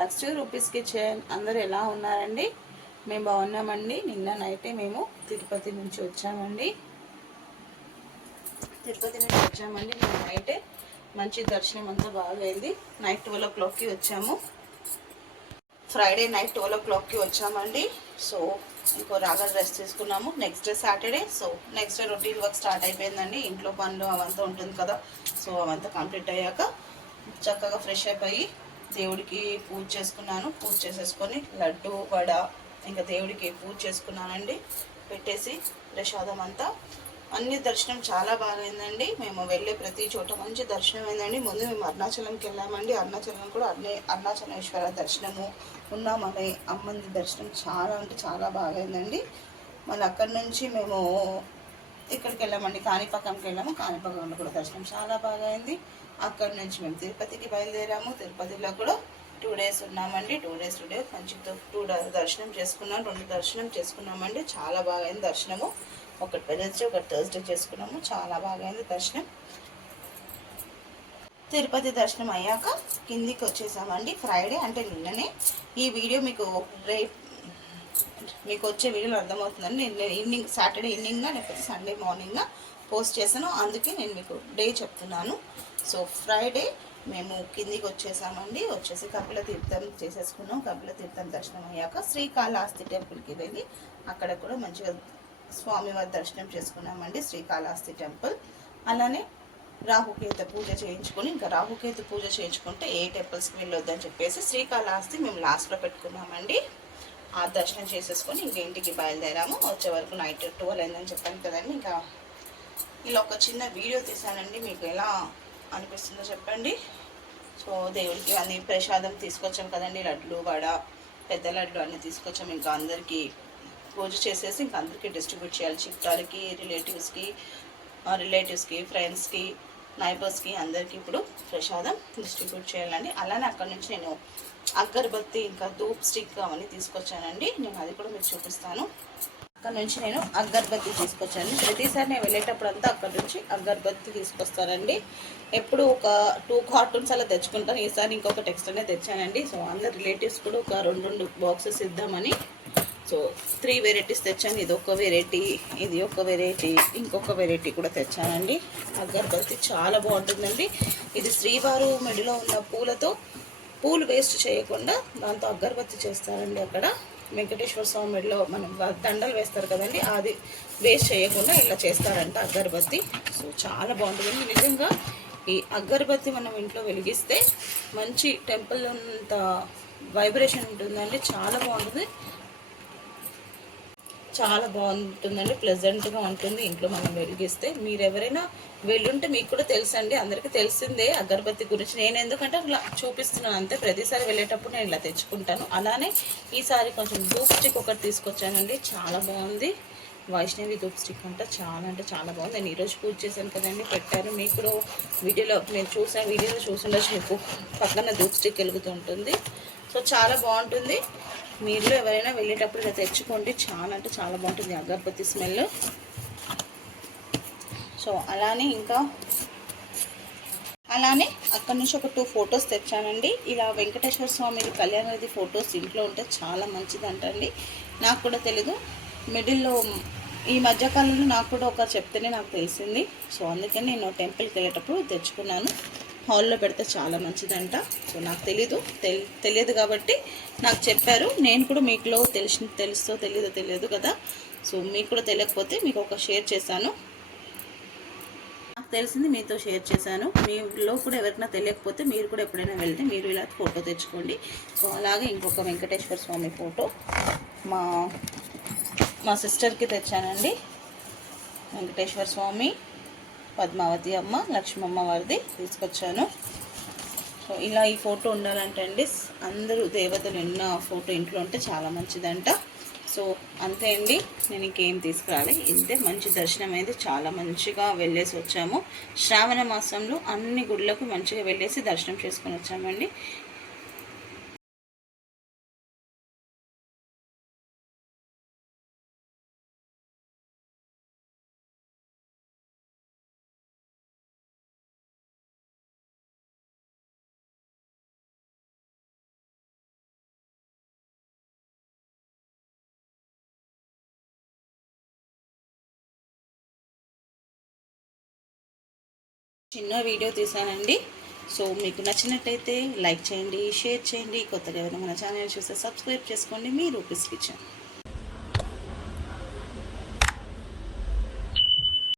Back to rupees kitchen. అందరూ ఎలా ఉన్నారండి? మేము బాగున్నామండి. నిన్న నైటే మేము తిరుపతి నుంచి వచ్చామండి. నిన్న నైటే మంచి దర్శనం అంతా బాగా అయింది. నైట్ 12 o'clockకి వచ్చాము. ఫ్రైడే నైట్ 12 o'clockకి వచ్చామండి. సో ఇంకో రాగా రెస్ట్ తీసుకున్నాము. Next day Saturday. So next day routine work start అయిపోయిందండి. ఇంట్లో పనులు అవంతా ఉంటుంది కదా. సో అవంతా కంప్లీట్ అయ్యాక చక్కగా ఫ్రెష్ అయిపోయి దేవుడికి పూజ చేసుకున్నాను. పూజ చేసేసుకొని లడ్డు వడ ఇంకా దేవుడికి పూజ చేసుకున్నానండి. పెట్టేసి ప్రసాదం అంతా అన్ని దర్శనం చాలా బాగా అయిందండి. మేము వెళ్ళే ప్రతి చోట మంచి దర్శనం అయిందండి. ముందు మేము అరుణాచలంకి వెళ్ళామండి. అరుణాచలం కూడా అరుణాచలేశ్వర దర్శనము ఉన్నామనే అమ్మంది దర్శనం చాలా అంటే చాలా బాగా అయిందండి. మళ్ళీ అక్కడి నుంచి మేము ఇక్కడికి వెళ్ళామండి, కాణిపాకంకి వెళ్ళాము. కాణిపాకంలో కూడా దర్శనం చాలా బాగా అయింది. అక్కడి నుంచి మేము తిరుపతికి బయలుదేరాము. తిరుపతిలో కూడా 2 days ఉన్నామండి. 2 days మంచి 2 దర్శనం చేసుకున్నాం. 2 దర్శనం చేసుకున్నామండి. చాలా బాగా అయింది దర్శనము. ఒకటి వెడ్నెస్డే ఒకటి థర్స్డే చేసుకున్నాము. చాలా బాగా అయింది దర్శనం. తిరుపతి దర్శనం అయ్యాక కిందికి వచ్చేసామండి. ఫ్రైడే అంటే నిన్ననే. ఈ వీడియో మీకు వచ్చే వీడియోలో అర్థమవుతుందండి. నేను ఈవినింగ్ సాటర్డే ఈవినింగ్గా లేకపోతే సండే మార్నింగ్గా పోస్ట్ చేశాను. అందుకే నేను మీకు డే చెప్తున్నాను. సో ఫ్రైడే మేము కిందికి వచ్చేసామండి. వచ్చేసి కపిల తీర్థం చేసేసుకున్నాం. కపిల తీర్థం దర్శనం అయ్యాక శ్రీకాళహస్తి టెంపుల్కి వెళ్ళి అక్కడ కూడా మంచిగా స్వామివారి దర్శనం చేసుకున్నామండి. శ్రీకాళహస్తి టెంపుల్. అలానే రాహుకేతు పూజ చేయించుకొని, ఇంకా రాహుకేతు పూజ చేయించుకుంటే ఏ టెంపుల్స్కి వెళ్ళొద్దని చెప్పేసి శ్రీకాళహస్తి మేము లాస్ట్లో పెట్టుకున్నామండి. ఆ దర్శనం చేసేసుకొని ఇంక ఇంటికి బయలుదేరాము. వచ్చే వరకు నైట్ 12 అయిందని చెప్పాను కదండి. ఇంకా ఇలా ఒక చిన్న వీడియో తీసానండి. మీకు ఎలా అనిపిస్తుందో చెప్పండి. సో దేవుడికి అన్ని ప్రసాదం తీసుకొచ్చాం కదండి. లడ్లు వడ పెద్ద లడ్లు అన్నీ తీసుకొచ్చాం. ఇంకా అందరికీ పూజ చేసేసి ఇంకా అందరికీ డిస్ట్రిబ్యూట్ చేయాలి. చుట్టాలకి, రిలేటివ్స్కి, ఫ్రెండ్స్కి, నైబర్స్కి అందరికీ ఇప్పుడు ప్రసాదం డిస్ట్రిబ్యూట్ చేయాలండి. అలానే అక్కడి నుంచి నేను అగరబత్తి ఇంకా ధూప్ స్టిక్ అవన్నీ తీసుకొచ్చానండి. నేను అది కూడా మీకు చూపిస్తాను. అక్కడ నుంచి నేను అగరబత్తి తీసుకొచ్చాను. ప్రతిసారి నేను వెళ్ళేటప్పుడు అంతా అక్కడ నుంచి అగరబత్తి తీసుకొస్తానండి. ఎప్పుడు ఒక 2 cartons అలా తెచ్చుకుంటాను. ఈసారి ఇంకొక ఎక్స్ట్రానే తెచ్చానండి. సో అందరు రిలేటివ్స్ కూడా ఒక 2 బాక్సెస్ ఇద్దామని సో 3 వెరైటీస్ తెచ్చాను. ఇది ఒక వెరైటీ, ఇది ఒక వెరైటీ, ఇంకొక వెరైటీ కూడా తెచ్చానండి. అగరబత్తి చాలా బాగుంటుందండి. ఇది శ్రీవారు మెడలో ఉన్న పూలు వేస్ట్ చేయకుండా దాంతో అగరబత్తి చేస్తారండి. అక్కడ వెంకటేశ్వర స్వామి మెడలో మనం దండలు వేస్తారు కదండి, అది వేస్ట్ చేయకుండా ఇలా చేస్తారంట అగరబత్తి. సో చాలా బాగుంటుందండి. నిజంగా ఈ అగరబత్తి మనం ఇంట్లో వెలిగిస్తే మంచి టెంపుల్ అంత వైబ్రేషన్ ఉంటుందండి. చాలా బాగుంటుంది. చాలా బాగుంటుందండి. ప్లెజెంట్గా ఉంటుంది ఇంట్లో మనం వెలిగిస్తే. మీరు ఎవరైనా వెళ్ళుంటే మీకు కూడా తెలుసండి. అందరికీ తెలిసిందే అగరబత్తి గురించి. నేను ఎందుకంటే అట్లా చూపిస్తున్నాను అంతే. ప్రతిసారి వెళ్ళేటప్పుడు నేను ఇలా తెచ్చుకుంటాను. అలానే ఈసారి కొంచెం ధూప్ స్టిక్ ఒకటి తీసుకొచ్చానండి. చాలా బాగుంది. వైష్ణవి ధూప్ స్టిక్ అంటే చాలా బాగుంది. నేను ఈరోజు పూజ చేశాను కదండి, పెట్టాను. మీకు కూడా వీడియోలో వీడియోలో చూసుండొచ్చు. మీకు పక్కన ధూప్ స్టిక్ వెలుగుతూ ఉంటుంది. సో చాలా బాగుంటుంది. మీరు ఎవరైనా వెళ్ళేటప్పుడు ఇలా తెచ్చుకోండి. చాలా అంటే చాలా బాగుంటుంది అగరబత్తి స్మెల్. సో అలానే అక్కడ నుంచి ఒక 2 photos తెచ్చానండి. ఇలా వెంకటేశ్వర స్వామి కళ్యాణది ఫొటోస్ ఇంట్లో ఉంటే చాలా మంచిదంటండి. నాకు కూడా తెలీదు. మిడిల్లో ఈ మధ్యకాలంలో నాకు కూడా ఒకరు చెప్తేనే నాకు తెలిసింది. సో అందుకని నేను టెంపుల్కి వెళ్ళేటప్పుడు తెచ్చుకున్నాను. హాల్లో పెడితే చాలా మంచిదంట. సో నాకు తెలియదు కాబట్టి నాకు చెప్పారు. నేను కూడా మీకులో తెలుసో తెలియదు కదా. సో మీకు కూడా తెలియకపోతే మీకు ఒక షేర్ చేశాను. నాకు తెలిసింది మీతో షేర్ చేశాను. మీలో కూడా ఎవరికైనా తెలియకపోతే మీరు కూడా ఎప్పుడైనా వెళ్తే మీరు ఇలా ఫోటో తెచ్చుకోండి. సో అలాగే ఇంకొక వెంకటేశ్వర స్వామి ఫోటో మా సిస్టర్కి తెచ్చానండి. వెంకటేశ్వర స్వామి, పద్మావతి అమ్మ, లక్ష్మమ్మ వారిది తీసుకొచ్చాను. సో ఇలా ఈ ఫోటో ఉండాలంటే అండి అందరూ దేవతలు ఉన్న ఫోటో ఇంట్లో ఉంటే చాలా మంచిదంట. సో అంతే అండి, నేను ఇంకేం తీసుకురాలి. ఇంతే. మంచి దర్శనం అయితే చాలా మంచిగా వెళ్ళేసి వచ్చాము. శ్రావణ మాసంలో అన్ని గుళ్ళకు మంచిగా వెళ్ళేసి దర్శనం చేసుకొని వచ్చామండి. చిన్న వీడియో తీసానండి. సో మీకు నచ్చినట్టయితే లైక్ చేయండి, షేర్ చేయండి. కొత్తగా ఎవరైనా మన ఛానల్ చూస్తే సబ్స్క్రైబ్ చేసుకోండి. మీ రూపీస్ కిచెన్.